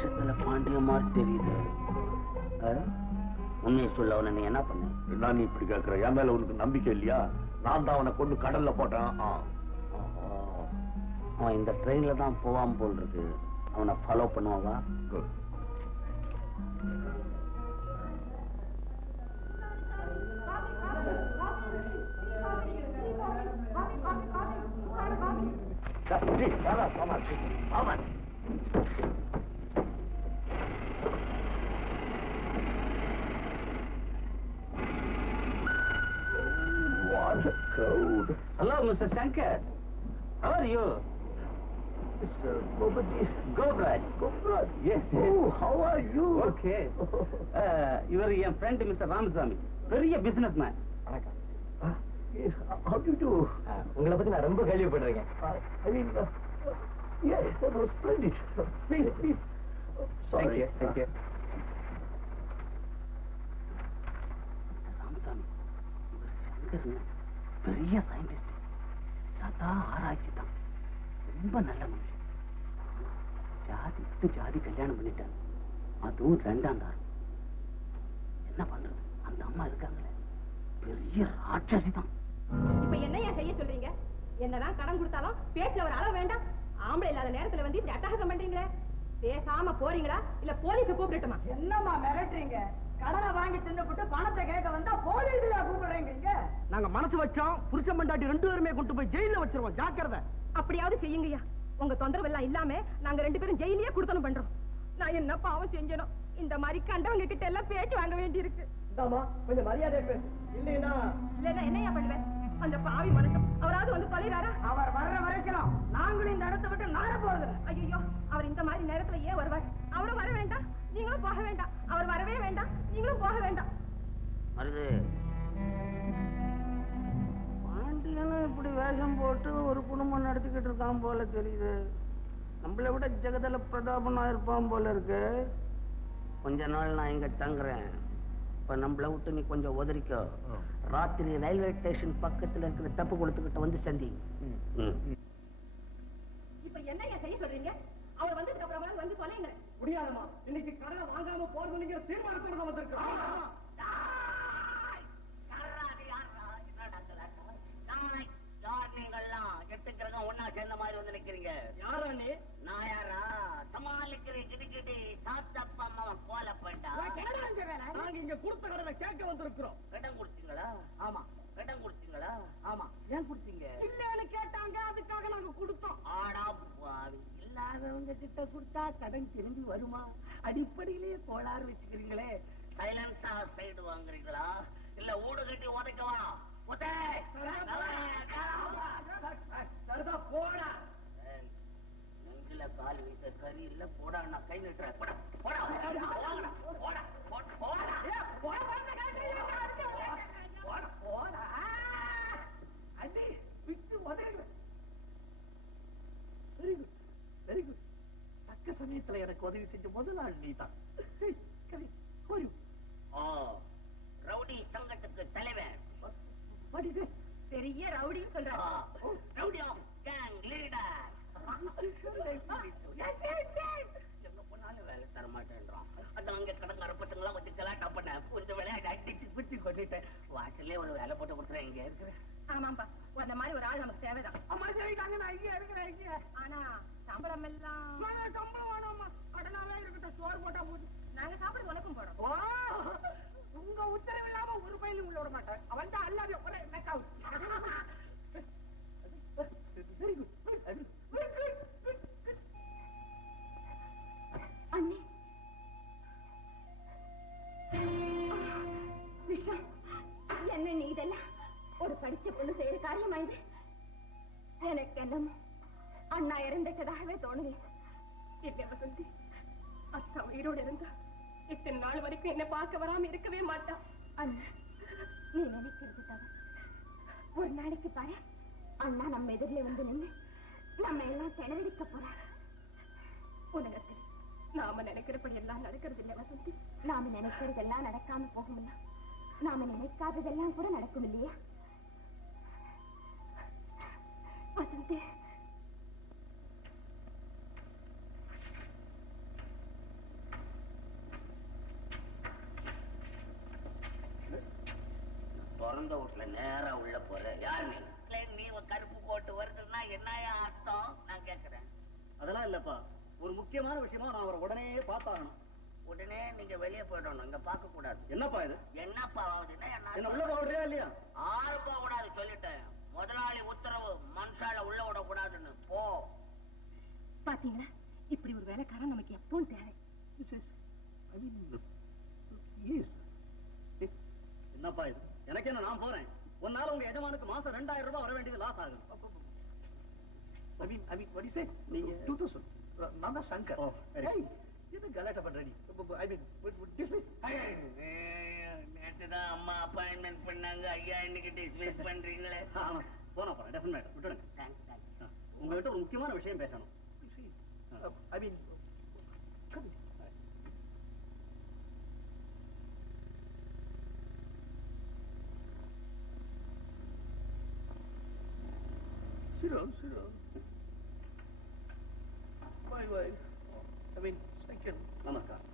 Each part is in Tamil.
வேஷத்துல பாண்டிய மாதிரி தெரியுது. உண்மையை சொல்ல அவனை நீ என்ன பண்ண? என்ன நீ இப்படி கேட்கிற? என் மேல உனக்கு நம்பிக்கை இல்லையா? நான் தான் அவனை கொண்டு கடல்ல போட்டேன். அவன் இந்த ட்ரெயின்ல தான் போவான் போல் இருக்கு. அவனை follow பண்ணுவாவா? What a crowd. Hello, Mr. Shankar. How are you? Mr. Gopaji. Gobraj. Gobraj. Yes, yes. Oh, how are you? Okay. இவர் என் ஃப்ரெண்ட் மிஸ்டர் ராமசாமி, பெரிய பிசினஸ் மேன். வணக்கம். Yes, how do you do? உங்களை பத்தி நான் ரொம்ப கேள்விப்படுறேன். I mean, yes, that was splendid. Please, please. Sorry. Thank you. Ramasamy, இவர் சங்கர் பெரிய சயின்டிஸ்ட். சதா ஆராய்ச்சி தான். ரொம்ப நல்ல மனுஷன். ஜாதி கல்யாணம் பண்ணிட்டாங்க. அதுவும் 2ஆம் தாரம். என்ன பண்றது? அந்த அம்மா இருக்காங்களே, பெரிய ராட்சசி தான். இப்ப என்னையா செய்ய சொல்றீங்க? என்னதான் கடன் கொடுத்தாலும் பேச்சுல ஒரு அளவு வேண்டாம். ஆம்பளை இல்லாத நேரத்துல வந்து இப்படி அட்டகாசம் பண்றீங்களே, பேசாம போறீங்களா இல்ல போலீஸ கூப்பிடட்டுமா? என்னம்மா மிரட்டுறீங்க? கடனை வாங்கி தின்னுபிட்டு பணத்தை கேட்க வந்தா போலீஸ்ல கூப்பிடுறீங்க. நாங்க மனசு வச்சோம், புருஷன் பண்டாட்டி 2 பேருமே கொண்டு போய் ஜெயில வச்சிருவோம். ஜாக்கிரதை. அப்படியாவது செய்யுங்கய்யா. உங்க தொந்தரவு எல்லாம் இல்லாம நாங்க 2 பேரும் ஜெயிலே கொடுத்தனும் பண்றோம். நான் என்ன பாவம் செஞ்சனோ இந்த மாதிரி கண்டவங்க கிட்ட எல்லாம் பேச்சு வாங்க வேண்டி இருக்கு. கொஞ்சம் மரியாதை பேசு. இல்லைன்னா என்னையா பண்ணுவேன்? அந்த பாவி மனுஷன் அவராவது வந்து தொலைறாரா? அவர் வர்ற வரைக்கும் நாங்களும் இந்த இடத்தை விட்டு நாட போறது. ஐயோ, அவர் இந்த மாதிரி நேரத்துல ஏன் வருவார்? அவரும் வர வேண்டாம், நீங்களும் போக வேண்டாம். அவர் வரவே வேண்டாம், நீங்களும் போக வேண்டாம். மருது, பாண்டியனும் இப்படி வேஷம் போட்டு ஒரு குடும்பம் நடத்திக்கிட்டு இருக்கான் போல தெரியுது. நம்மளை விட ஜெகதல பிரதாபனா இருப்பான் போல இருக்கு. கொஞ்ச நாள் நான் இங்க தங்குறேன். இப்ப நம்மளை விட்டு நீ கொஞ்சம் உதறிக்கோ. ராத்திரி ரயில்வே ஸ்டேஷன் பக்கத்துல இருக்கிற தப்பு கொடுத்துக்கிட்ட வந்து சந்தி. இப்ப என்னையா செய்ய சொல்றீங்க? அவர் வந்ததுக்கு அப்புறமா வந்து தொலைங்க. முடியாதம்மா. இன்னைக்கு கடனை வாங்காம போறது நீங்க தீர்மானத்தோட வந்திருக்கோம். ஒன்னா சேர்ந்த மாதிரி வந்து நிக்கிறீங்க. யாரா நீ? நான் யாரா? சமாளிக்கிறேன். கிடுக்கிட்டு சாத்தப்பா அவன் போல போயிட்டா. நாங்க இங்க கொடுத்த கடனை கேட்க வந்திருக்கிறோம். இடம் கொடுத்தீங்களா? ஆமா. இடம் கொடுத்தீங்களா? ஆமா. ஏன் கொடுத்தீங்க? இல்லன்னு கேட்டாங்க, அதுக்காக நாங்க கொடுத்தோம். ஆடா பாவி, இல்லாதவங்க கிட்ட கொடுத்தா கடன் திரும்பி வருமா? அடிப்படையிலேயே கோளாறு வச்சுக்கிறீங்களே. சைலன்ஸா சைடு வாங்குறீங்களா இல்ல ஊடு கட்டி உதைக்கவா? நெஞ்சில கால் வீச கறி இல்ல. போடா, நான் கை நிட்டுறேன். தக்க சமயத்துல எனக்கு உதவி செஞ்ச முதல் ஆள் நீதான். ரவுடி சங்கத்துக்கு தலைவர். பெரிய ரவுடி சொல்றாரு. Rowdy of gang leader. எங்க போனாலும் வேலை தர மாட்டேன்றான். அதான் அங்க கடங்கார பசங்களா வச்சு கலாட்டா பண்ண கொஞ்சம் விளையாட்டு அடிச்சு பிடிச்சு கொண்டுட்டேன். வாசல்லே ஒரு வேலை போட்டு கொடுத்துறேன். இங்க இருக்கிறேன். ஆமாப்பா, அந்த மாதிரி ஒரு ஆள் நமக்கு தேவைதான். அம்மா சரிதாங்க, நான் இங்கே இருக்கிறேன். ஆனா சம்பளம் எல்லாம் சம்பளம் வேணாமா? கடனாவே இருக்கட்டும், சோறு போட்டா போது. நாங்க சாப்பிடுறது உனக்கும் போடும். உங்க உத்தரவு இல்லாம ஒரு பயிலும் உள்ள விட மாட்டேன். அவன் தான் அல்லாத ஒரே மேக்காவு. அண்ணே, விஷம் என்ன நீ இதெல்லாம் ஒரு படிச்ச பொண்ணு செய்யற காரியமா இது? எனக்கு என்னமோ அண்ணா இறந்துட்டதாகவே தோணுது. என்ன வசந்தி, அக்கா உயிரோடு இருந்தா இத்தனை நாள் வரைக்கும் என்ன பார்க்க வராம இருக்கவே மாட்டா. அண்ணா, நீ நினைக்கிறது தவிர. ஒரு நாளைக்கு பாரு, அண்ணா நம்ம எதிரில வந்து நின்று நம்ம எல்லாம் திணறிக்க போறாரு. உலகத்தில் நாம நினைக்கிறபடி எல்லாம் நடக்கிறது இல்ல வசந்தி. நாம நினைக்கிறதெல்லாம் நடக்காம போகும்னா நாம நினைக்காததெல்லாம் கூட நடக்கும் இல்லையா வசந்தி? திறந்த வீட்டுல நேரா உள்ள போற. யார் நீ? நீ கருப்பு போட்டு வருதுன்னா என்னையா அர்த்தம் நான் கேக்குறேன். அதெல்லாம் இல்லப்பா, ஒரு முக்கியமான விஷயமா நான் அவரை உடனே பார்த்தாகணும். உடனே நீங்க வெளியே போயிடணும், இங்க பார்க்க கூடாது. என்னப்பா இது? என்னப்பா ஆகுதுன்னா என்ன உள்ள போடுறியா இல்லையா? ஆறு போக கூடாது சொல்லிட்டேன். முதலாளி உத்தரவு, மனுஷால உள்ள விட கூடாதுன்னு. போ. பாத்தீங்களா, இப்படி ஒரு வேலைக்காரன் நமக்கு எப்பவும் தேவை. என்னப்பா இது? எனக்கு என்ன, நான் போறேன். ஒன்னால உங்க எஜமானுக்கு மாசம் 2000 ரூபாய் வர வேண்டியது லாஸ் ஆகும். what do you say? நீங்க 2000. நான் தான் சங்கர். என்ன கலாட்டா பண்றீங்க? நேற்றுதான் அம்மா அப்பாயின்மெண்ட் பண்ணாங்க. ஐயா இன்னைக்கு டிஸ்மிஸ் பண்றீங்களே. போனா போறேன், டெஃபினட் விட்டுடுங்க. உங்ககிட்ட ஒரு முக்கியமான விஷயம் பேசணும். Sit down. My wife. Second. நமஸ்கார்.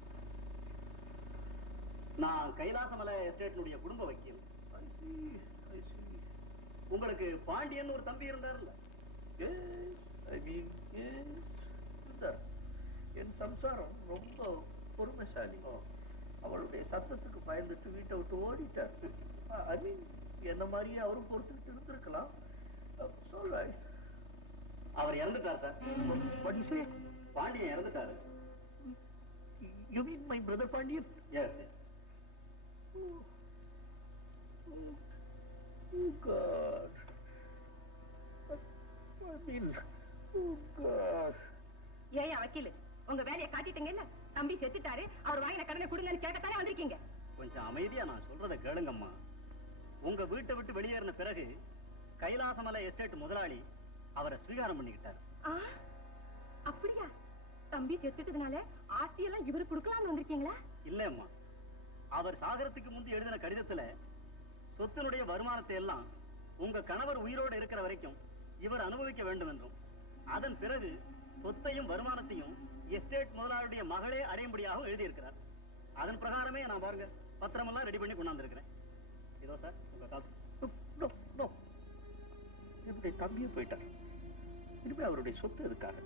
நான் கைலாசமலை எஸ்டேட்டினுடைய குடும்ப வக்கீல். I see. உங்களுக்கு பாண்டியன் ஒரு தம்பி இருந்தார்ல? என் சம்சாரம் ரொம்ப பொறுமைசாலி. அவளுடைய சத்தத்துக்கு பயந்துட்டு வீட்டை விட்டு ஓடிட்டார். என்ன மாதிரியே அவரும் பொறுத்துக்கிட்டு இருந்திருக்கலாம். அவர் இறந்துட்டார் சார். பாண்டியன் இறந்துட்டாரு. You mean my brother Pandian? Yes. Oh God. God. ஏன் வக்கீல், உங்க வேலையை காட்டிட்டீங்கல்ல? தம்பி செத்துட்டாரு, அவர் வாங்கின கடனை கொடுங்கன்னு கேட்கத்தானே வந்திருக்கீங்க. கொஞ்சம் அமைதியா நான் சொல்றதை கேளுங்கம்மா. உங்க வீட்டை விட்டு வெளியேறின பிறகு கைலாசமலை எஸ்டேட் முதலாளி அவரை ஸ்வீகாரம் பண்ணிக்கிட்டாரு. அப்படியா? தம்பி செத்துட்டதுனால ஆஸ்தியெல்லாம் இவரு கொடுக்கலாம்னு வந்திருக்கீங்களா? இல்லம்மா, அவர் சாகரத்துக்கு முந்தி எழுதின கடிதத்துல சொத்தினுடைய வருமானத்தை எல்லாம் உங்க கணவர் உயிரோடு இருக்கிற வரைக்கும் இவர் அனுபவிக்க வேண்டும் என்றும், அதன் பிறகு சொத்தையும் வருமானத்தையும் எஸ்டேட் முதலாளியுடைய மகளே அடையும்படியாக எழுதியிருக்கிறார். அதன் பிரகாரமே நான் பாருங்க பத்திரமெல்லாம் ரெடி பண்ணி கொண்டாந்துருக்கிறேன். இதோ சார் உங்க காசு. என்னுடைய தம்பியே போயிட்டார். இனிமே அவருடைய சொத்து இருக்காங்க.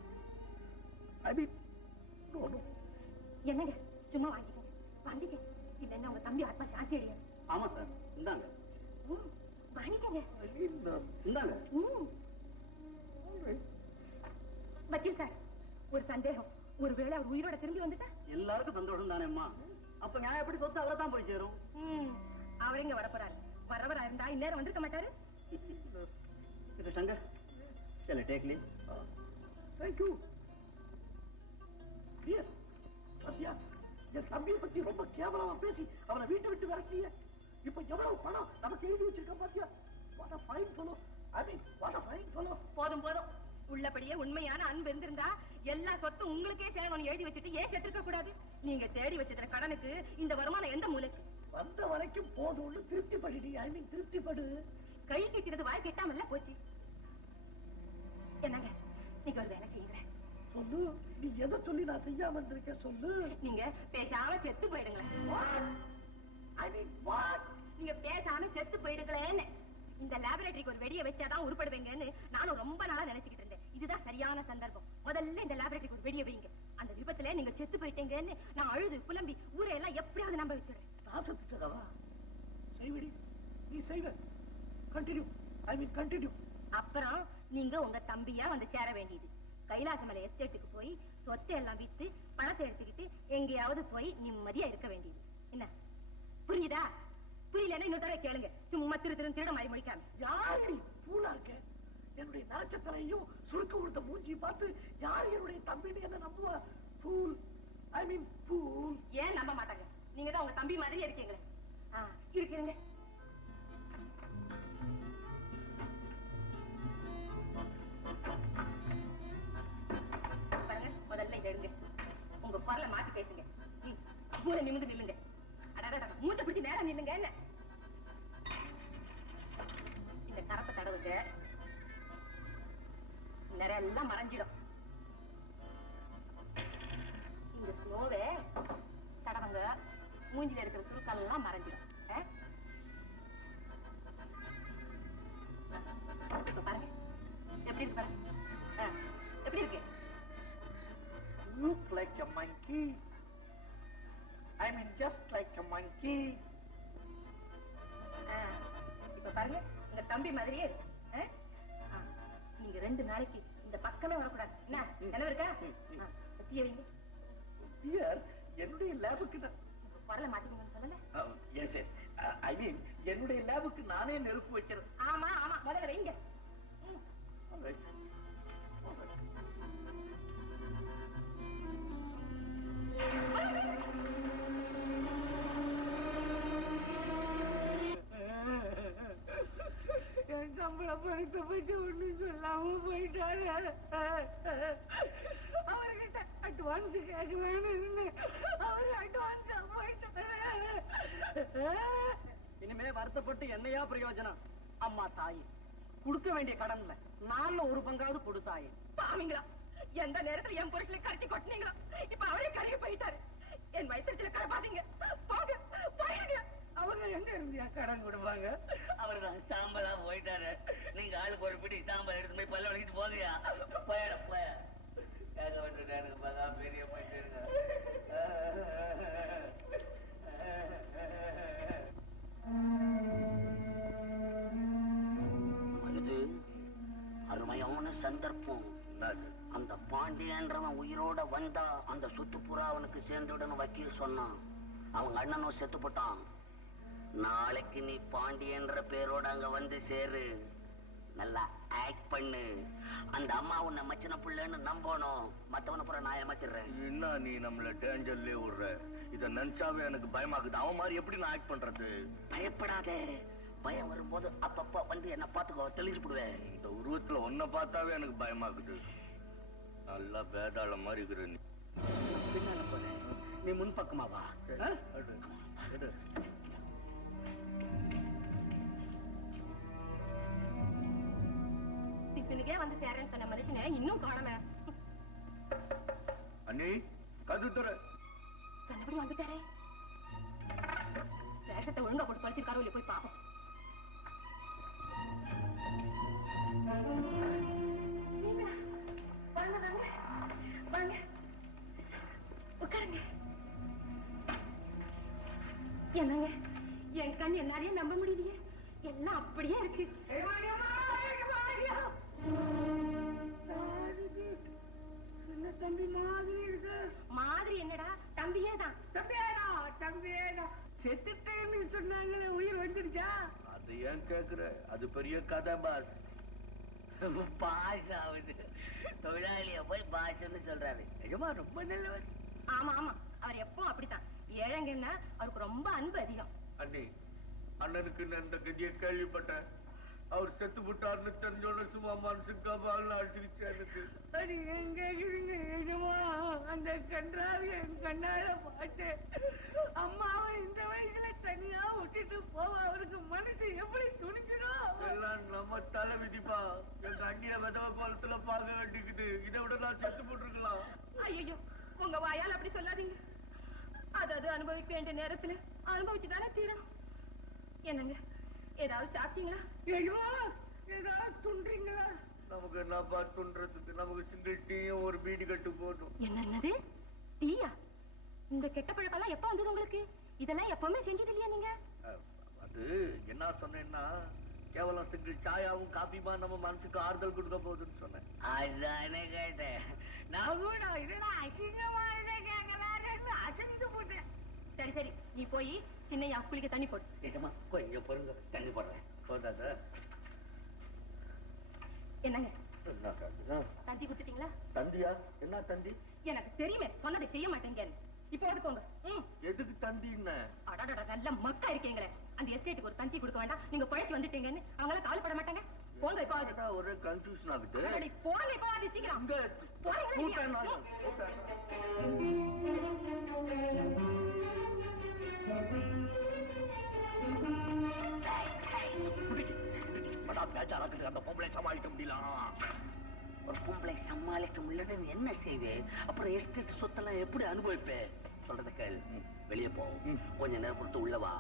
என்னங்க சும்மா வாங்கிக்க. இல்லன்னா உங்க தம்பி ஆத்மா சாந்தி அடையாது. ஆமா சார், இந்தாங்க. வாங்கிக்கங்க. இந்தாங்க. வக்கீல் சார், ஒரு சந்தேகம். ஒருவேளை அவர் உயிரோட திரும்பி வந்துட்டா? எல்லாருக்கும் சந்தோஷம் தானேம்மா. அப்ப நான் எப்படி சொத்து அவரை தான் போய் சேரும். அவர் எங்க வரப்போறாரு? வரவரா இருந்தா இந்நேரம் வந்திருக்க மாட்டாரு. Mr. Shankar, shall I take leave? Thank you. Dear, Sathya, என் தம்பியை பத்தி ரொம்ப கேவலமா பேசி அவனை வீட்டை விட்டு விரட்டிய. இப்ப எவ்வளவு பணம் நமக்கு எழுதி வச்சிருக்க பாத்தியா? What a fine fellow. What a fine fellow. போதும். உள்ளபடியே உண்மையான அன்பு இருந்திருந்தா எல்லா சொத்தும் உங்களுக்கே சேரணும் எழுதி வச்சுட்டு ஏன் செத்துருக்க கூடாது? நீங்க தேடி வச்சிருக்கிற கடனுக்கு இந்த வருமானம் எந்த மூலைக்கு? வந்த வரைக்கும் போதும்னு திருப்திப்படி. திருப்திப்படு. கை கட்டினது வாய் கெட்டாமல்ல போச்சு. என்னங்க, நீங்க ஒரு வேலை செய்யுங்க. சொல்லு, நீ எதை சொல்லி நான் செய்யாம இருந்திருக்க சொல்லு. நீங்க பேசாம செத்து போயிடுங்களேன். நீங்க பேசாம செத்து போயிடுங்களேன்னு. இந்த லேபரேட்டரிக்கு ஒரு வெடியை வச்சாதான் உருப்படுவீங்கன்னு நானும் ரொம்ப நாளா நினைச்சுக்கிட்டு இருந்தேன். இதுதான் சரியான சந்தர்ப்பம். முதல்ல இந்த லேபரேட்டரிக்கு ஒரு வெடியை வைங்க. அந்த விபத்துல நீங்க செத்து போயிட்டீங்கன்னு நான் அழுது புலம்பி ஊரையெல்லாம் எப்படியாவது நம்ப வச்சிடுறேன். நான் செத்துட்டதவா? செய்வடி, நீ செய்வ. கண்டினியூ. அப்புறம் நீங்க உங்க தம்பியா வந்து சேர வேண்டியது. கைலாசமலை எஸ்டேட்டுக்கு போய் சொத்தை எல்லாம் வித்து பணத்தை எடுத்துக்கிட்டு எங்கேயாவது போய் நிம்மதியா இருக்க வேண்டியது. என்ன புரியுதா? புரியலன்னா இன்னொரு தடவை கேளுங்க. சும்மா திருட மாதிரி முடிக்காம. யாரு பூலா இருக்க? என்னுடைய நரச்சத்தலையும் சுருக்க கொடுத்த மூஞ்சி பார்த்து யாரு என்னுடைய தம்பின்னு என்ன நம்புவா? பூல். ஏன் நம்ப மாட்டாங்க? நீங்க தான் உங்க தம்பி மாதிரி இருக்கீங்களே. இருக்கிறீங்க. பாருங்க, முதல்ல இதை எடுங்க. உங்க குரலை மாத்தி பேசுங்க. மூளை நிமிந்து நில்லுங்க. மூச்சை பிடிச்சி நேரம் நில்லுங்க. என்ன இந்த கரப்பை தடவுங்க. நிறைய எல்லாம் மறைஞ்சிடும். இந்த ஸ்னோவை தடவங்க. மூஞ்சில இருக்கிற சுருக்கெல்லாம் மறைஞ்சிடும். like a monkey. I mean, just like a monkey. இப்ப பாருங்க, இந்த தம்பி மாதிரியே இருக்கு. நீங்க 2 நாளைக்கு இந்த பக்கமே வரக்கூடாது. என்ன இருக்கா? புத்திய வைங்க. Dear, என்னுடைய லேபுக்கு தான் குரலை மாத்திக்கணும்னு சொல்லல. எஸ் எஸ் ஐ மீன் என்னுடைய லேபுக்கு நானே நெருப்பு வைக்கிறேன். ஆமா ஆமா, முதல்ல வைங்க. என் சம்பள பணத்தை பற்றி ஒண்ணு சொல்லாம போயிட்டாரு. அவர்கிட்ட அட்வான்ஸ் கேட்க வேணும்னு அவரு அட்வான்ஸ் போயிட்டாரு. இனிமே வருத்தப்பட்டு என்னையா பிரயோஜனம்? அம்மா தாயே, கொடுக்க வேண்டிய கடன்ல 4 பங்காவது கொடுத்தாயே. பாவீங்களா, எந்த நேரத்துல என் புருஷனை கரைச்சி கொட்டினீங்களோ இப்ப அவரே கரையை போயிட்டாரு. என் வயசுல கரப்பாதீங்க, போங்க போயிடுங்க. அவங்க எங்க இருந்தியா கடன் கொடுப்பாங்க? அவர்தான் சாம்பலா போயிட்டாரு. நீங்க ஆளுக்கு ஒரு பிடி சாம்பல் எடுத்து போய் பல்ல வலிக்கிட்டு போகையா போய கேட்க வேண்டிய எனக்கு பகா பெரிய போயிட்டு மருது அருமையான சந்தர்ப்பம். அந்த பாண்டியன்றவன் உயிரோட வந்தா அந்த சுத்துப்புறா அவனுக்கு சேர்ந்துவிடணும் வக்கீல் சொன்னான். அவங்க அண்ணனும் செத்து போட்டான். நாளைக்கு நீ பாண்டியன்ற பேரோட அங்க வந்து சேரு. நல்லா ஆக்ட் பண்ணு. அந்த அம்மா உன்னை மச்சின புள்ளன்னு நம்பணும். மத்தவன புற நான் ஏமாத்திடுறேன். என்ன நீ நம்மள டேஞ்சர்லயே விடுற? இத நினைச்சாவே எனக்கு பயமாக்குது. அவன் மாதிரி எப்படி நான் ஆக்ட் பண்றது? பயப்படாதே. பயம் வரும்போது அப்பப்ப வந்து என்ன பாத்துக்கோ, தெளிஞ்சு போடுவேன். இந்த உருவத்துல ஒன்ன பார்த்தாவே எனக்கு பயமாக்குது. நல்லா வேதாள மாதிரி இருக்கிற நீ. பின்னால போனேன், நீ முன்பக்கமா வா. டிஃபனுக்கே வந்து சேரேன்னு சொன்ன மனுஷனை இன்னும் காணமே. அண்ணி கது தர சொன்னபடி வந்துட்டாரே. வேஷத்தை ஒழுங்கா போட்டு பறிச்சிருக்காரோ இல்ல போய் பாப்போம். வாங்க வாங்க வாங்க, உட்காருங்க. என்னங்க, என் கண் என்னாலேயே நம்ப முடியலையே. எல்லாம் அப்படியே இருக்கு. சின்ன தம்பி மாதிரி இருக்கு. மாதிரி என்னடா, தம்பியே தான். தம்பியேடா செத்துட்டேன்னு சொன்னாங்களே, உயிர் வந்துருச்சா? அது ஏன் கேக்குற? அது பெரிய கதை பாஸ். பாஸ் ஆகுது. தொழிலாளிய போய் பாஸ்ன்னு சொல்றாரு. நிஜமா ரொம்ப நல்லவர். ஆமா ஆமா, அவர் எப்பவும் அப்படித்தான். ஏழைங்கன்னா அவருக்கு ரொம்ப அன்பு அதிகம். அண்ணி, அண்ணனுக்கு நான் இந்த கதியை கேள்விப்பட்டேன். அவர் செத்து விட்டார்னு தெரிஞ்சோன்னு சும்மா மனசுக்கு அடிச்சுக்கிச்சு எனக்கு. அது எங்க கேக்குறீங்க? நிஜமா அந்த கன்றாவி என் கண்ணால பாட்டு. அம்மாவை இந்த வயசுல தனியா விட்டுட்டு போவ அவருக்கு மனசு எப்படி துணிக்கணும்? எல்லாம் நம்ம தலை விதிப்பா. எங்க அண்ணிய விதவ கோலத்துல பார்க்க வேண்டிக்குது. இதை விட நான் செத்து போட்டிருக்கலாம். ஐயோ, உங்க வாயால் அப்படி சொல்லாதீங்க. அதாவது அனுபவிக்க வேண்டிய நேரத்துல அனுபவிச்சுதானே தீரணும். என்னங்க, ஏதாவது சாப்பிட்டீங்களா? ஏதாவது துன்றீங்களா? நமக்கு என்னப்பா துன்றதுக்கு? நமக்கு சிங்கிள் டீயும் ஒரு பீடி கட்டு போதும். என்னது டீயா? இந்த கெட்ட பழக்கம் எப்ப வந்தது உங்களுக்கு? இதெல்லாம் எப்பவுமே செஞ்சது இல்லையா நீங்க? அது என்ன சொன்னேன்னா, கேவலம் சிங்கிள் சாயாவும் காபிமா நம்ம மனசுக்கு ஆறுதல் கொடுக்க போகுதுன்னு சொன்னேன். அதானே கேட்டேன். நான் கூட இதெல்லாம் அசிங்கமா கேட்கலான்னு அசந்து போட்டேன். சரி சரி, நீ போய் சின்னையா குளிக்க தண்ணி போடு. நிஜமா கொஞ்சம் பொருங்க, தண்ணி போடுறேன். போதாதா? என்னங்க, என்ன காட்டுதா? தந்தி கொடுத்துட்டீங்களா? தந்தியா? என்ன தந்தி? எனக்கு தெரியுமே, சொன்னதை செய்ய மாட்டேங்க. இப்போ எடுத்துக்கோங்க. எதுக்கு தந்தின்னு? அடடட, நல்ல மக்கா இருக்கீங்களே. அந்த எஸ்டேட்டுக்கு ஒரு தந்தி கொடுக்க வேண்டாம், நீங்க குழைச்சு வந்துட்டீங்கன்னு அவங்களாம் கவலைப்பட மாட்டாங்க. போங்க இப்போ. அடடா, ஒரே கன்ஃபியூஷன் ஆகுது. அடடடி, போங்க இப்போ, அது சீக்கிரம். இங்க போறீங்களா கூட்டம் இல்லையா? அந்த பொம்பளை சமாளிக்க முடியல. ஒரு பொம்பளை சமாளிக்க முடியலன்னு என்ன செய்வேன்? அப்புறம் எஸ்டேட் சொத்தெல்லாம் எப்படி அனுபவிப்பேன்? சொல்றத கேள். வெளியே போ, கொஞ்ச நேரம் கொடுத்து உள்ளவா.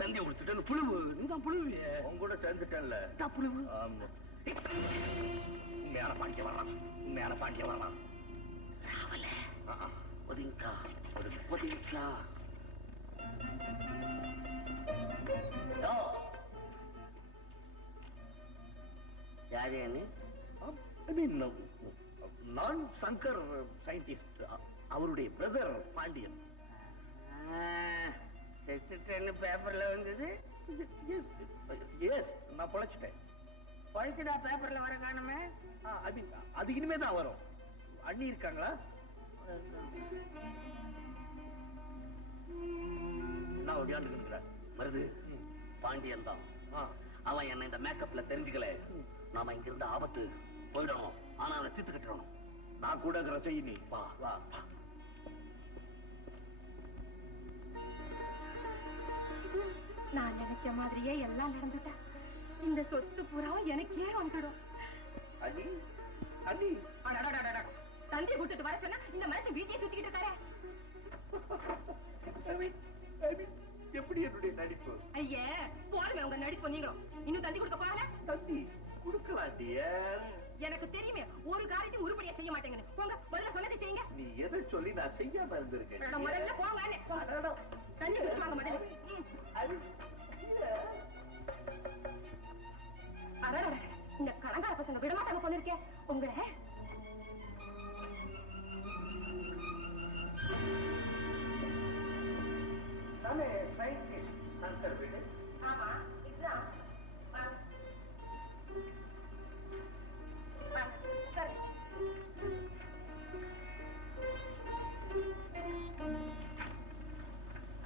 தந்தி கொடுத்துட்டு புழுவு. நீதான் புழுவிய. உங்க கூட சேர்ந்துட்டேன்ல. புழுவு. ஆமா. மேல பாண்டிய வரலாம், மேல பாண்டிய வரலாம். சாவல. ஒரு பாண்டியா யாரு ஐ மீன் நான் சங்கர் சயின்டிஸ்ட் அவருடைய பிரதர் பாண்டியன் செத்துட்டேன்னு பேப்பர்ல வந்தது. எஸ் நான் பொழைச்சிட்டேன். பழுத்துடா பேப்பர்ல வர காணுமே. ஐ மீன் அது இனிமே தான் வரும். அண்ணி இருக்காங்களா? நான் ஒடியாண்டு இருக்கிறேன் மருது. பாண்டியன் தான் அவன் என்ன இந்த மேக்கப்ல தெரிஞ்சுக்கல. நாம இங்க இருந்த ஆபத்து போயிடணும். ஆனா அவனை தீர்த்து கட்டணும். நான் கூட செய்ய நீ வா வா. நான் நினைச்ச மாதிரியே எல்லாம் நடந்துட்டா இந்த சொத்து பூராவும் எனக்கே வந்துடும். அண்ணி அண்ணி தந்தையை கூட்டிட்டு வர சொன்னா இந்த மனுஷன் வீட்டையே சுத்திக்கிட்டு இருக்காரு. எப்படி என்னுடைய நடிப்பு? ஐயே போடுங்க உங்க நடிப்பு. நீங்களும் இன்னும் தந்தி கொடுக்க போறாங்க. தந்தி கொடுக்கலாண்டிய எனக்கு தெரியுமே ஒரு காரியத்தையும் உருப்படியா செய்ய மாட்டேங்கன்னு. போங்க முதல்ல சொன்னதை செய்யுங்க. நீ எதை சொல்லி நான் செய்யாம இருந்திருக்கேன்? முதல்ல போங்க. தண்ணி குடிச்சுவாங்க முதல்ல. இந்த கலங்கார பசங்க விடமாட்டாங்க போல இருக்கேன் உங்களை. நானே சயின்டிஸ்ட் சங்கர் வீடு. ஆமா இதுதான்.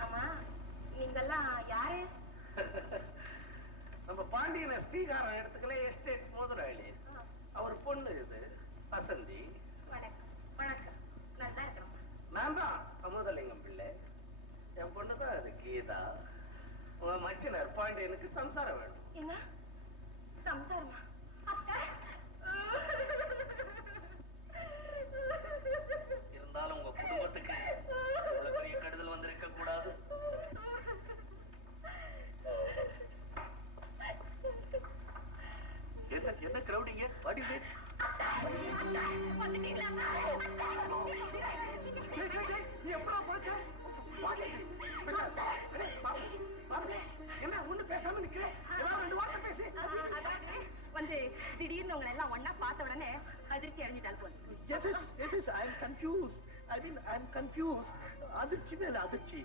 ஆமா நீங்கெல்லாம் யாரு? நம்ம பாண்டியன ஸ்ரீகாரம் இடத்துக்குள்ள எஸ்டேட் முதலாளி. அவர் பொண்ணு இது வசந்தி. வணக்கம். வணக்கம். நல்லா இருக்கிறோம். நான் தான் அமுதலிங்கம் பிள்ளை. என் பொண்ணுதான் அது கீதா. உங்க மச்சினர் பாண்டியனுக்கு சம்சாரம் வேணும். என்ன சம்சாரமா? அக்கா இருந்தாலும் உங்க குடும்பத்துக்கு இவ்வளவு பெரிய கெடுதல் வந்திருக்க கூடாது. என்ன கிரௌடிங்க? வாடிங்க. எப்படா போச்ச? என்ன ஒண்ணு பேசாம நிக்கிறேன்? ரெண்டு வார்த்தை பேசி. வந்து திடீர்னு உங்களை எல்லாம் ஒன்னா பார்த்த உடனே அதிர்ச்சி அடைஞ்சிட்டால் போல. அதிர்ச்சி மேல அதிர்ச்சி.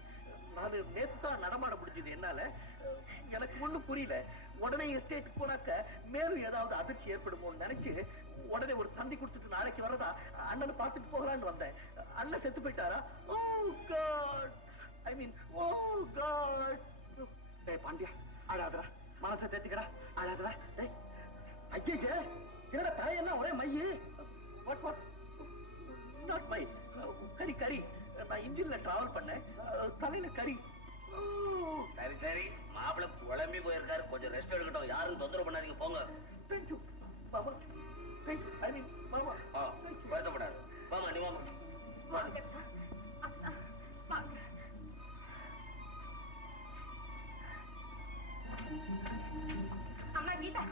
நான் நேத்தான் நடமாட முடிஞ்சது என்னால. எனக்கு ஒண்ணும் புரியல. உடனே எஸ்டேட் போனாக்க மேலும் ஏதாவது அதிர்ச்சி ஏற்படுமோன்னு நினைச்சு உடனே ஒரு தந்தி கொடுத்துட்டு நாளைக்கு வரதா அண்ணனை பார்த்துட்டு போகலான்னு வந்தேன். அண்ணன் செத்து போயிட்டாரா? ஓ காட், ஐ மீன் ஓ காட். டேய் பாண்டியா அழாதடா, மனசை தேத்திக்கடா, அழாதடா. டேய் ஐயே என்னடா தாயெல்லாம் ஒரே மையு. வாட் வாட் நாட் மை கரி கரி. நான் இன்ஜின்ல டிராவல் பண்ணேன், தலையில கரி. சரி சரி, மாப்பிள்ளை குழம்பி போயிருக்காரு, கொஞ்சம் ரெஸ்ட் எடுக்கட்டும். யாரும் தொந்தரவு பண்ணாதீங்க, போங்க. தேங்க்யூ பாபா. ஐ மீன் பாபா. வருத்தப்படாது. வாமா நீ வாமா. அம்மா கீதா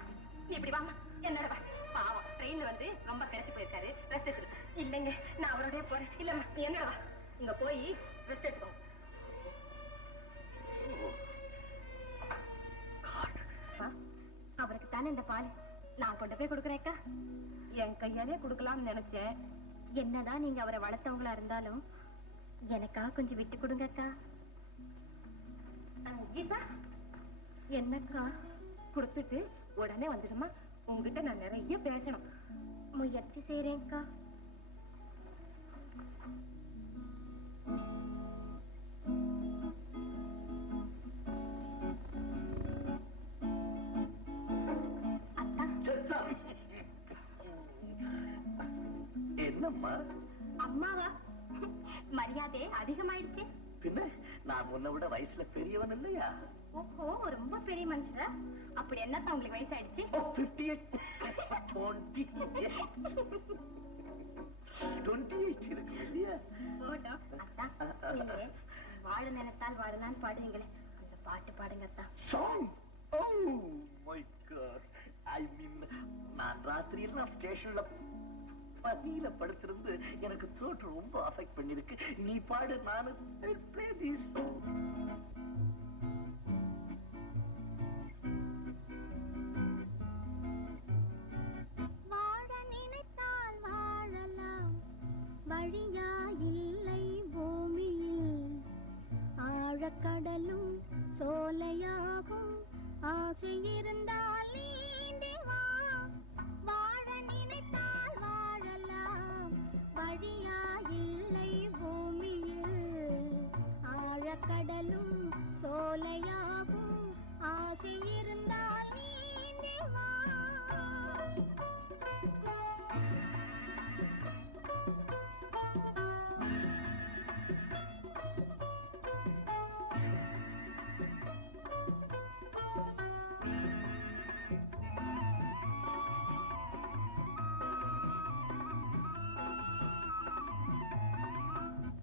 நீ இப்படி வாமா. என்னடா பாவம் ட்ரெயின்ல வந்து ரொம்ப கிடைச்சு போயிருக்காரு, ரெஸ்ட் எடுத்து. இல்லைங்க நான் அவரோடய போறேன். இல்லம்மா நீ என்னடா இங்க போய் ரெஸ்ட் எடுத்துக்கோ. அவருக்கு தானே இந்த பால் நான் கொண்டு போய் கொடுக்குறேக்கா. என் கையாலே கொடுக்கலாம்னு நினைச்சேன். என்னதான் நீங்க அவரை வளர்த்தவங்களா இருந்தாலும் எனக்காக கொஞ்சம் விட்டு கொடுங்கக்கா. கீதா என்னக்கா? கொடுத்துட்டு உடனே வந்துடுமா? உங்ககிட்ட நான் நிறைய பேசணும். முயற்சி செய்றேன்க்கா. என்னம்மா? அம்மாவா? மரியாதை அதிகமாயிடுச்சு. பின்ன நான் உன்னை விட வயசுல பெரியவன் இல்லையா? ஓஹோ ரொம்ப பெரிய மனுஷரா? அப்படி என்னத்தான் உங்களுக்கு வயசாயிடுச்சு? 28 இருக்கு இல்லையா? வாழ நினைத்தால் வாழலான்னு பாடுவீங்களே, அந்த பாட்டு பாடுங்க அத்தான். Song? Oh my God! I mean, நான் ராத்திரியெல்லாம் ஸ்டேஷன்ல பனியில படுத்திருந்து எனக்கு throat ரொம்ப அஃபெக்ட் பண்ணிருக்கு. நீ பாடு, நானு play this. வாழ நினைத்தால் வாழலாம், வழியா இல்லை பூமியில். ஆழக்கடலும் சோலையாகும், ஆசை இருந்தால் நீந்தி வா. வாழ நினைத்தால் வாழலாம், வழியா இல்லை பூமியில். ஆழக்கடலும் சோலையாகும், ஆசை இருந்தால் நீந்தி வா.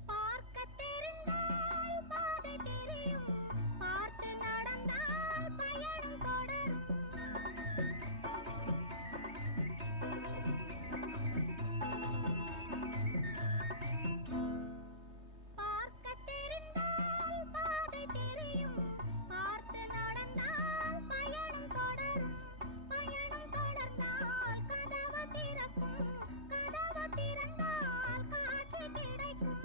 பார்க்க தெரிந்தால் பாதை தெரியும், பார்த்து நடந்தால் பயணம் தொடரும். பார்க்க தெரிந்தால் பாதை தெரியும், பார்த்து நடந்தால் பயணம் தொடரும். பயணம் தொடர்ந்தால் கதவு திறக்கும், கதவு திறந்தால் காட்சி கிடைக்கும்.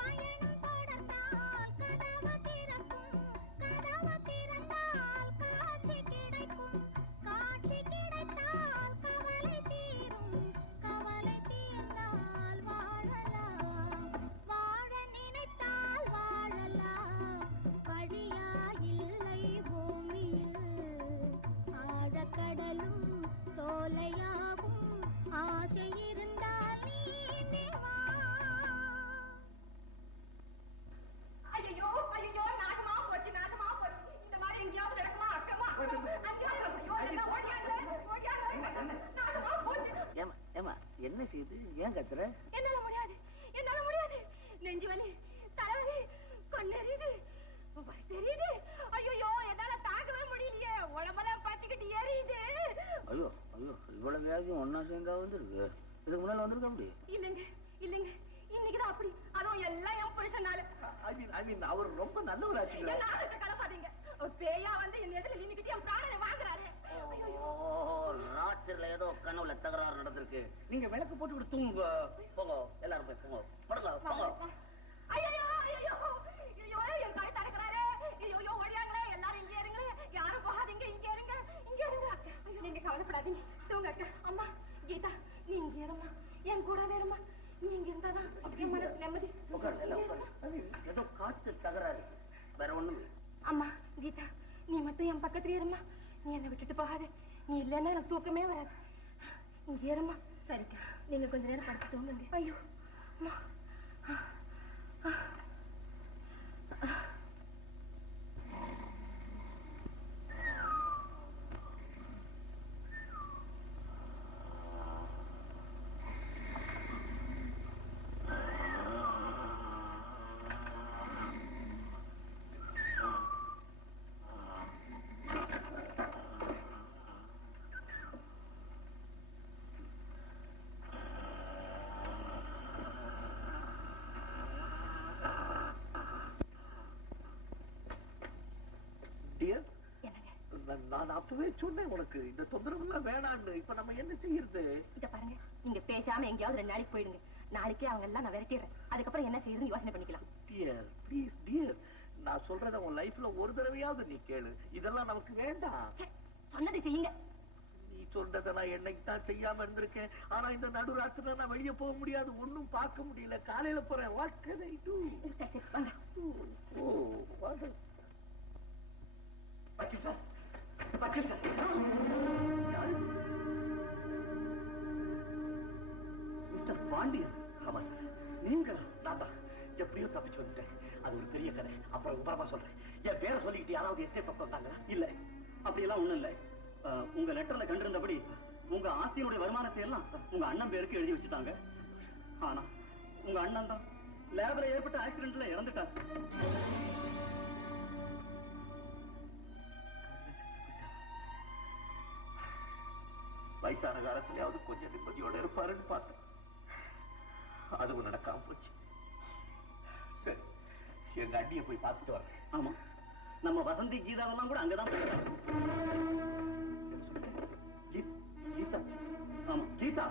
பயணம் தொடர்ந்தால் கதவு திறக்கும், கதவு திறந்தால் காட்சி கிடைக்கும். காட்சி கிடைத்தால் கவலை தீரும், கவலை தீர்ந்தால் வாழலாம். வாழ நினைத்தால் வாழலாம், வழியா இல்லை பூமியில். ஆழக்கடலும் சோலையாகும், ஆசை இருந்தால் நீந்தி வா. ஐயோ ஐயோ, நாகமா போச்சு, நாகமா போச்சு. இந்த மாதிரி எங்கேயாவது நடக்குமா? அக்கமா நாகமா போச்சு. ஏமா என்ன செய்யுது? ஏன் கத்துற? என்னால முடியாது, என்னால முடியாது. நெஞ்சு வலி, தலைவலி, கண்ணெரியுது, தெரியுது. ஐயோ, என்னால தாங்கவே முடியலையே. உடம்பெல்லாம் பத்திக்கிட்டு எரியுது. ஐயோ ஐயோ, இவ்வளவு வியாதியும் ஒன்னா சேர்ந்தா வந்துருக்கு. இதுக்கு முன்னால வந்திருக்க முடியும்? இல்லைங்க இல்லைங்க, இன்னைக்குதான் அப்படி. அதுவும் எல்லாம் என் புருஷனால. I mean, அவர் ரொம்ப நல்லவராச்சுங்களா? என்ன ஆகத்தை கலப்பாதீங்க. ஒரு பேயா வந்து என் எதிரில் நின்னுக்கிட்டு என் பிராணனை வாங்குறாரு. ராத்திரில ஏதோ கனவுல தகராறு நடந்திருக்கு. நீங்க விளக்கு போட்டு விட்டு தூங்க. போங்க, எல்லாரும் போய் போங்க. போங்க. ஐயோ ஐயோ ஐயோ, என் கை தடுக்கிறாரு. ஐயோ ஓடியாங்களே, எல்லாரும் இங்கே இருங்களே. யாரும் போகாதீங்க, இங்கே இருங்க, இங்கே இருங்க. ஐயோ, நீங்க கவலைப்படாதீங்க, தூங்க. அக்கா, அம்மா, கீதா, நீ இங்கே இருமா, என் கூட வேறுமா. நீ இங்க இருந்தாதான் என் மனசு நிம்மதி. ஏதோ காத்து தகராறு, வேற ஒண்ணும். அம்மா, கீதா, நீ மட்டும் என் பக்கத்துல இருமா. நீ என்னை விட்டுட்டு போகாத. நீ இல்லைன்னா எனக்கு தூக்கமே வராது. இங்கே இருமா. சரிக்கா, நீங்க கொஞ்ச நேரம் படுத்து தூங்குங்க. ஐயோ அம்மா. நான் அப்பவே சொன்னேன் உனக்கு, இந்த தொந்தரவு எல்லாம் வேணான்னு. இப்ப நம்ம என்ன செய்யறது? இத பாருங்க, நீங்க பேசாம எங்கேயாவது 2 நாளைக்கு போயிடுங்க. நாளைக்கே அவங்க எல்லாம் நான் விரட்டிடுறேன். அதுக்கப்புறம் என்ன செய்யறதுன்னு யோசனை பண்ணிக்கலாம். டியர், ப்ளீஸ் டியர், நான் சொல்றத உன் லைஃப்ல ஒரு தடவையாவது நீ கேளு. இதெல்லாம் நமக்கு வேண்டாம். சொன்னதை செய்யுங்க. நீ சொல்றத நான் என்னைக்கு தான் செய்யாம இருந்திருக்கேன். ஆனா இந்த நடுராத்திரில நான் வெளியே போக முடியாது, ஒண்ணும் பார்க்க முடியல. காலையில போறேன். What can I to? சரி, வாங்க. ஓ, வாங்க. வக்கீல் சார், வக்கீல் சார். யாரு? மிஸ்டர் பாண்டியன். ஆமா சார், நீங்களா? நான் தான். எப்படியோ தப்பிச்சு வந்துட்டேன். அது ஒரு பெரிய கதை, அப்புறம் விவரமா சொல்றேன். என் பேரை சொல்லிக்கிட்டு யாராவது எஸ்டேட் பக்கம் வந்தாங்களா? இல்ல, அப்படியெல்லாம் ஒண்ணும் இல்ல. உங்க லெட்டர்ல கண்டிருந்தபடி உங்க ஆஸ்தியினுடைய வருமானத்தை எல்லாம் உங்க அண்ணன் பேருக்கு எழுதி வச்சுட்டாங்க. ஆனா உங்க அண்ணன் தான் லேப்ல ஏற்பட்ட ஆக்சிடென்ட்ல இறந்துட்டார். வயசான காலத்திலேயாவது கொஞ்சம் நிம்மதியோட இருப்பாருன்னு பார்த்தேன். அதுவும் நடக்காம போச்சு. சரி, எங்க அண்ணியை போய் பார்த்துட்டு வரேன். ஆமா, நம்ம வசந்தி கீதாவெல்லாம் கூட அங்கதான் போயிருக்காங்க. கீதா? ஆமா, கீதா.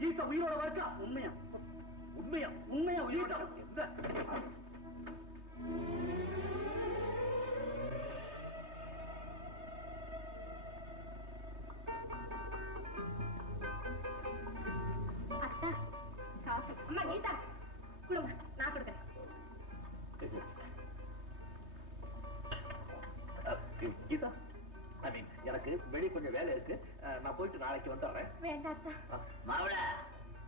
கீதா உயிரோட வாழ்க்கா? உண்மையா? உண்மையா? உண்மையா கீதா உயிரோட? அத்தா, காஃபி. அம்மா கீதா, கொடுங்க, நான் கொடுக்குறேன். கீதா, எனக்கு வெளியே கொஞ்சம் வேலை இருக்கு. நான் போயிட்டு நாளைக்கு வந்துடுறேன். வேண்டாம் அத்தா. மாவிள,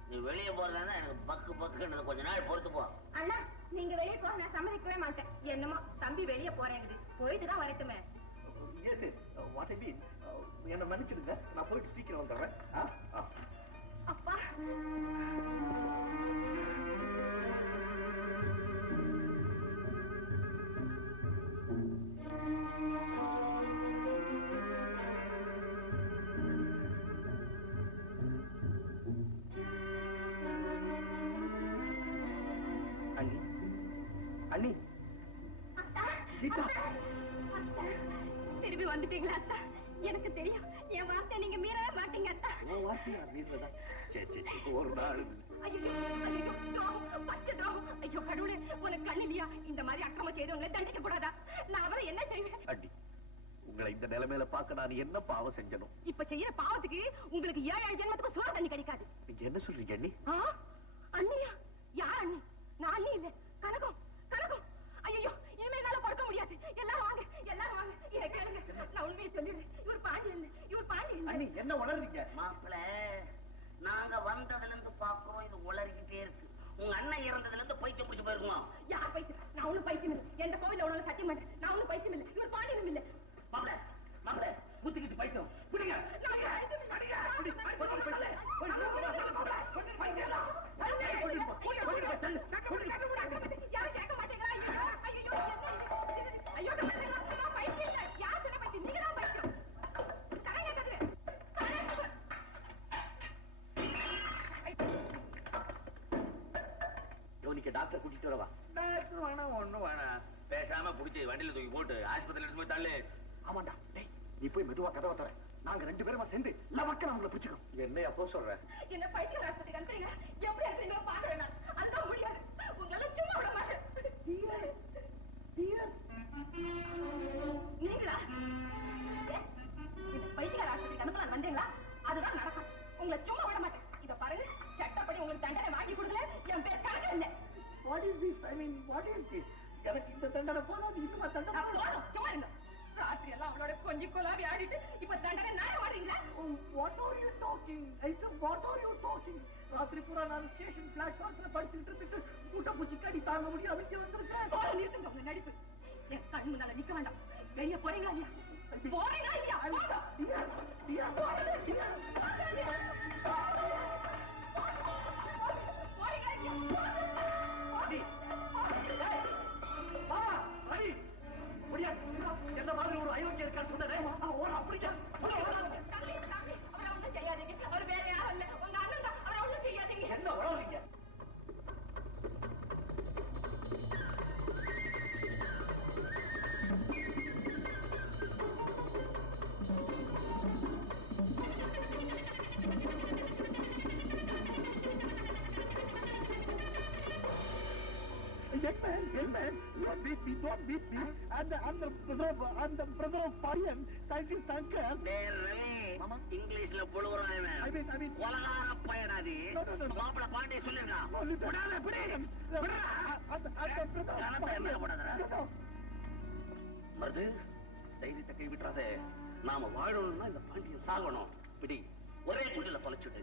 நீ வெளியே போறதா எனக்கு பக்கு பக்குன்னு கொஞ்ச நாள் பொறுத்து போ. அண்ணா, நீங்க வெளியே போக நான் சம்மதிக்கவே மாட்டேன். என்னமோ தம்பி வெளியே போறேங்குது, போயிட்டு தான் வரட்டுமே. என்ன மன்னிச்சிடுங்க, நான் போயிட்டு சீக்கிரம் வந்துடுறேன். அப்பா, அண்ணி, அண்ணி, அத்தா, கீதா. அத்தா, திரும்பி வந்துட்டீங்களா அத்தா? எனக்கு தெரியும், என் வார்த்தை நீங்க மீறவே மாட்டீங்க அத்தா. உன் வார்த்தையா மீறதா? சரி, ஒரு நாள். ஐயோ, ஐயோ, துரோகம், பச்சை துரோகம். ஐயோ கடவுளே, உனக்கு கண்ணு இல்லையா? இந்த மாதிரி அக்கிரமம் செய்தவங்களை தண்டிக்க கூடாதா? நான் அவரை என்ன செய்வேன்? அண்ணி, உங்களை இந்த நிலைமையில பார்க்க நான் என்ன பாவம் செஞ்சனும்? இப்ப செய்யற பாவத்துக்கு உங்களுக்கு 7 ஜென்மத்துக்கு சோறு தண்ணி கிடைக்காது. நீங்க என்ன சொல்றீங்க அண்ணி? அண்ணியா? யார் அண்ணி? நான் அண்ணி இல்ல, கனகம், கனகம். ஐயோ, இனிமே என்னால பொறுக்க முடியாது. எல்லாரும் வாங்க, எல்லாரும் வாங்க. இதை கேளுங்க, நான் உண்மையை சொல்லிடுறேன். இவர் பாண்டி இல்ல, இவர் பாண்டி இல்ல. அண்ணி, என்ன உளறீங்க? மாப்பிள, நாங்க வந்ததுல இருந்து பாக்குறோம், இது உளறிக்கிட்டே இருக்கு. உங்க அண்ணன் இறந்ததுல இருந்து பைத்தியம் பிடிச்சு போயிருக்குமா? யார் பைத்தியம்? நான் ஒண்ணும் பைத்தியம் இல்லை. எந்த கோவில உடனே சத்தியம் பண்றேன், நான் ஒண்ணும் பைத்தியம் இல்லை. இவர் பாண்டியனும் இல்லை. மாப்பிள, மாப்பிள, முத்துக்கிட்டு பைத்தியம். பிடிங்க. டாக்டர் கூட்டிட்டு வரவா? டாக்டர் வேணாம், ஒண்ணும் வேணாம். பேசாம புடிச்சு வண்டியில தூக்கி போட்டு ஆஸ்பத்திரியில எடுத்து போய் தள்ளு. ஆமாண்டா, டேய், நீ போய் மெதுவா கதவை தர. நாங்க 2 பேருமா சேர்ந்து லவக்க நம்மள பிடிச்சுக்கோ. என்ன அப்போ சொல்ற? என்ன பைத்தியம் ஆஸ்பத்திரிக்கு அனுப்புறீங்க? எப்படி அனுப்புறீங்களோ பாக்குறேன் நான். அந்த முடியாது, உங்களை சும்மா விட மாட்டேன். நீங்களா? இந்த பைத்தியம் ஆஸ்பத்திரிக்கு அனுப்பலாம் வந்தீங்களா? அதுதான் நடக்கும். உங்களை சும்மா விட மாட்டேன். இத பாருங்க, சட்டப்படி உங்களுக்கு தண்டனை வாங்கி கொடுக்கல, என் பேர் கணக்கு இல்லை. What is this? I mean, what is this? எனக்கு இந்த தண்டனை போதாது, இன்னுமா தண்டனை போதும், சும்மா இருங்க. ராத்திரி எல்லாம் அவளோட கொஞ்சி கொலாவி ஆடிட்டு இப்ப தண்டனை நானே வாடுறீங்களா? What are you talking? I said, what are you talking? ராத்திரி பூரா நான் ஸ்டேஷன் பிளாட்ஃபார்ம்ல படுத்துட்டு இருந்துட்டு கூட்ட பூச்சி கடி தாங்க முடியாது இங்க வந்திருக்கேன். போதும், நிறுத்துங்க உங்க நடிப்பு. என் கண் முன்னால நிக்க வேண்டாம். வெளிய போறீங்களா இல்லையா? போறீங்களா இல்லையா? என்ன மாதிரி ஒரு அயோக்கிய இருக்கான்னு சொன்னதே அப்படியா? அவரை ஒண்ணும் செய்யாதீங்க. அவர் வேற யாரும் இல்ல, உங்க அண்ணன் தான். அவரை ஒண்ணும் செய்யாதீங்க. என்ன உழவுறீங்க? Young man, you are beat me, don't beat me. I'm the brother of Parian, scientist Shankar. மாமா, இங்கிலீஷ்ல புழுவுறான் இவன். I mean, கொலகார பையனாதி. மாப்பிள பாண்டிய சொல்லிருக்கா. விடாத, விடு. மருது, தைரியத்தை கை விட்டுறாதே. நாம வாழணும்னா இந்த பாண்டியன் சாகணும். பிடி, ஒரே குண்டில தொலைச்சுட்டு.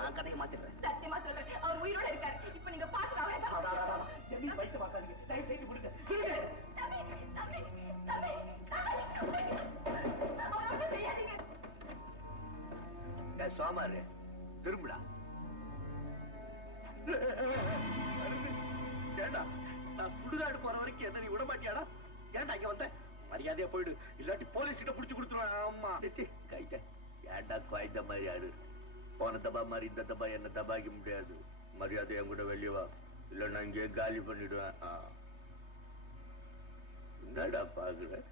நான் கதையை மாத்திடுறேன். சத்தியமா சொல்றேன், அவர் உயிரோட இருக்காரு. இப்ப நீங்க பாத்துக்காவே சோமாரு திரும்புடா. ஏண்டா, நான் சுடுகாடு போற வரைக்கும் என்ன நீ விட மாட்டியாடா? ஏண்டா இங்க வந்த? மரியாதையா போயிடு, இல்லாட்டி போலீஸ் கிட்ட புடிச்சு கொடுத்துருவேன். ஆமா, கைட்ட ஏன்டா குழந்த மாதிரி ஆடு? போன தபா மாதிரி இந்த தபா என்ன தபாக்க முடியாது. மரியாதை என் கூட வெளியே வா, இல்ல நான் இங்கே காலி பண்ணிடுவேன். என்னடா பாக்குற?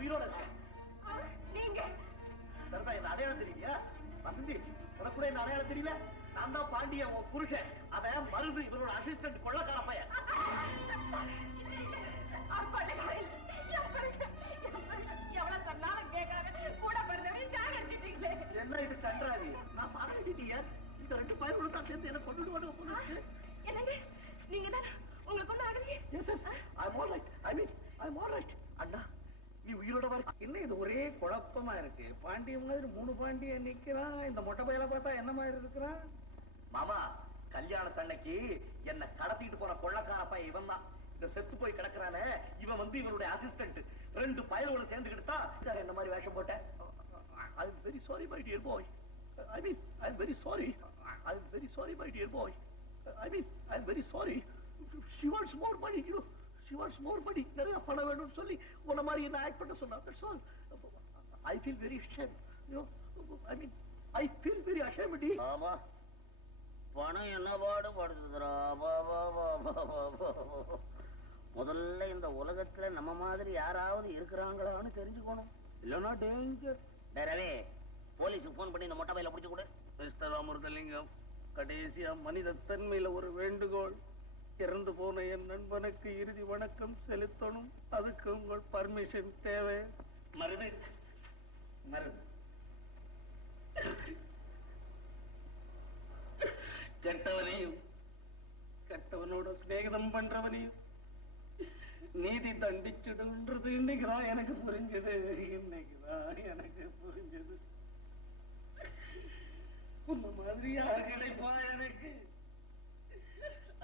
உயிரோட இருக்கேன். சரதா, என்ன அடையாளம் தெரியலையா? வசந்தி, உனக்கு கூட என்ன அடையாளம் தெரியல? நான் தான் பாண்டியன், உன் புருஷன். அவன் மருது, இவரோட அசிஸ்டன்ட், கொள்ளக்கார பையன். என்ன இது கன்றாவி? நான் சாகடிட்டீங்க. இந்த 2 பையனோட தான் சேர்ந்து என்ன கொண்டுட்டு வந்து என்னங்க நீங்க தான் உங்களுக்கு ஒண்ணு ஆகலையே? அண்ணா, நீ உயிரோட வர. என்ன இது ஒரே குழப்பமா இருக்கு? பாண்டிய மாதிரி 3 பாண்டியன் நிக்கிறான். இந்த மொட்டை பையல பார்த்தா என்ன மாதிரி இருக்கிறான்? மாமா, கல்யாணத்து அன்னைக்கு என்ன கடத்திட்டு போன கொள்ளக்கார பையன் இவன் தான். இந்த செத்து போய் கிடக்குறானே, இவன் வந்து இவனுடைய அசிஸ்டன்ட். 2 பயலோட சேர்ந்துக்கிட்டு தான் என்ன மாதிரி வேஷம் போட்டேன். I'm very sorry, my dear boy. I'm very sorry. I'm very sorry, my dear boy. I'm very sorry. She wants more money, you know. She wants more money. நிறைய பணம் வேணும்னு சொல்லி உன்ன மாதிரி என்ன ஆக்ட் பண்ண சொன்னா. That's all. I feel very ashamed. You know, I feel very ashamed. ஆமா, பணம் என்ன பாடுபடுத்துறா. முதல்ல இந்த உலகத்துல நம்ம மாதிரி யாராவது இருக்கிறாங்களான்னு தெரிஞ்சுக்கணும். இல்லன்னா டேஞ்சர். ரவி, போலீஸுக்கு போன் பண்ணி இந்த மொட்டை பையில பிடிச்சு கொடு. மிஸ்டர் அமிர்தலிங்கம், கடைசியா மனித தன்மையில ஒரு வேண்டுகோள். இறந்து போன என் நண்பனுக்கு இறுதி வணக்கம் செலுத்தணும். அதுக்கு உங்கள் பர்மிஷன் தேவை. மருது, மருது. கெட்டவனையும் கெட்டவனோட சிநேகிதம் பண்றவனையும் நீதி தண்டிச்சுடுன்றது இன்னைக்குதான் எனக்கு புரிஞ்சது. இன்னைக்குதான் எனக்கு புரிஞ்சது. உன்ன மாதிரி யார் கிடைப்பா எனக்கு?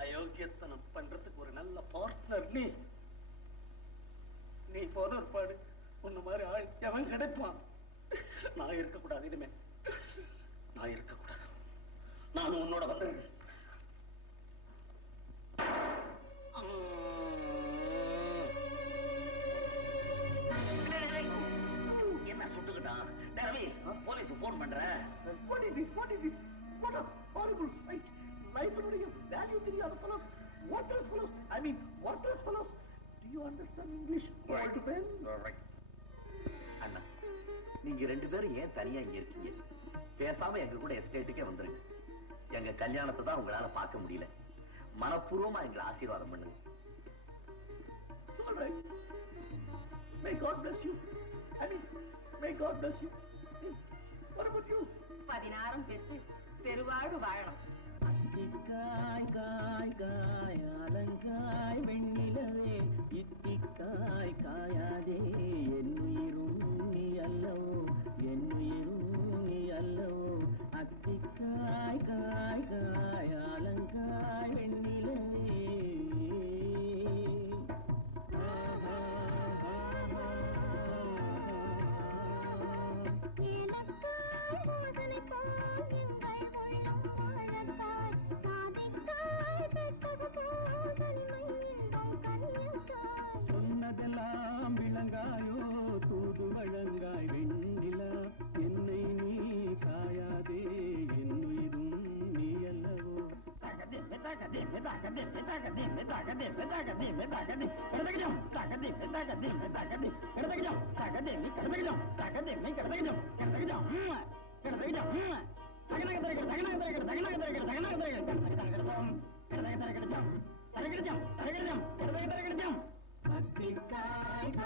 அயோக்கியத்தனம் பண்றதுக்கு ஒரு நல்ல பார்ட்னர் நீ. நீ போன ஒருபாடு உன்ன மாதிரி ஆள் எவன் கிடைப்பான்? நான் இருக்கக்கூடாது. இனிமே நான் இருக்கக்கூடாது. நான் உன்னோட வந்துடுறேன். என்ன சுட்டுக்கிட்டான்? ரவி, போலீஸ் போன் பண்றேன். வேல்யூ தெரியாத fellows, worthless fellows. Worthless fellows. Do you understand English? Right. அண்ணா, நீங்க 2 பேரும் ஏன் தனியா இங்க இருக்கீங்க? பேசாம எங்க கூட எஸ்டேட்டுக்கே வந்துருங்க. எங்க கல்யாணத்தை தான் உங்களால பார்க்க முடியல. மனப்பூர்வமா எங்களை ஆசீர்வாதம் பண்ணுங்க. All right. May God bless you. May God bless you. What about you? 16 பெற்று பெருவாழ்வு வாழணும். அத்திக்காய் காய் காய் அலங்காய் வெண்ணிலவே, இத்திக்காய் காயாதே என் உயிரும் நீ அல்லவோ, என் உயிரும் நீ அல்லவோ. அத்திக்காய் காய் காய் அலங்காய் வெண்ணிலவே. சொன்னதெல்லாம் விளங்காய் கத்திக்காய்